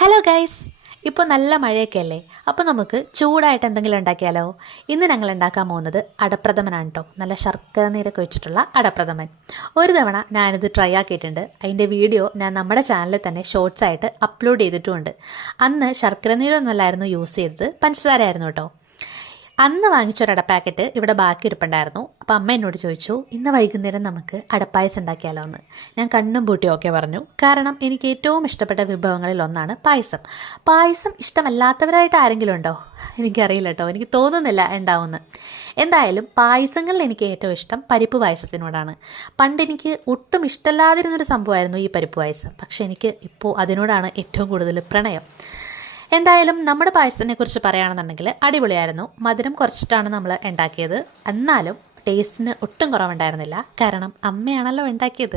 Hello guys, ഇപ്പോൾ നല്ല മഴയൊക്കെ അല്ലേ. അപ്പോൾ നമുക്ക് ചൂടായിട്ട് എന്തെങ്കിലും ഉണ്ടാക്കിയാലോ. ഇന്ന് ഞങ്ങൾ ഉണ്ടാക്കാൻ പോകുന്നത് അടപ്രഥമനാണ് കേട്ടോ. നല്ല ശർക്കര നീരൊക്കെ വെച്ചിട്ടുള്ള അടപ്രഥമൻ. ഒരു തവണ ഞാനിത് ട്രൈ ആക്കിയിട്ടുണ്ട്. അതിൻ്റെ വീഡിയോ ഞാൻ നമ്മുടെ ചാനലിൽ തന്നെ ഷോർട്സ് ആയിട്ട് അപ്ലോഡ് ചെയ്തിട്ടുമുണ്ട്. അന്ന് ശർക്കര നീരൊന്നുമല്ലായിരുന്നു യൂസ് ചെയ്തത്, പഞ്ചസാരയായിരുന്നു കേട്ടോ. അന്ന് വാങ്ങിച്ചൊരു അടപ്പാക്കറ്റ് ഇവിടെ ബാക്കി ഇരിപ്പുണ്ടായിരുന്നു. അപ്പോൾ അമ്മ എന്നോട് ചോദിച്ചു, ഇന്ന് വൈകുന്നേരം നമുക്ക് അടപ്പായസം ഉണ്ടാക്കിയാലോ എന്ന്. ഞാൻ കണ്ണും പൂട്ടി ഓക്കെ പറഞ്ഞു. കാരണം എനിക്ക് ഏറ്റവും ഇഷ്ടപ്പെട്ട വിഭവങ്ങളിൽ ഒന്നാണ് പായസം. പായസം ഇഷ്ടമല്ലാത്തവരായിട്ട് ആരെങ്കിലും ഉണ്ടോ? എനിക്കറിയില്ല കേട്ടോ, എനിക്ക് തോന്നുന്നില്ല ഉണ്ടാവുമെന്ന്. എന്തായാലും പായസങ്ങളിൽ എനിക്ക് ഏറ്റവും ഇഷ്ടം പരിപ്പ് പായസത്തിനോടാണ്. പണ്ട് എനിക്ക് ഒട്ടും ഇഷ്ടമല്ലാതിരുന്നൊരു സംഭവമായിരുന്നു ഈ പരിപ്പ് പായസം. പക്ഷേ എനിക്ക് ഇപ്പോൾ അതിനോടാണ് ഏറ്റവും കൂടുതൽ പ്രണയം. എന്തായാലും നമ്മുടെ പായസത്തിനെക്കുറിച്ച് പറയുകയാണെന്നുണ്ടെങ്കിൽ അടിപൊളിയായിരുന്നു. മധുരം കുറച്ചിട്ടാണ് നമ്മൾ ഉണ്ടാക്കിയത്. എന്നാലും ടേസ്റ്റിന് ഒട്ടും കുറവുണ്ടായിരുന്നില്ല. കാരണം അമ്മയാണല്ലോ ഉണ്ടാക്കിയത്.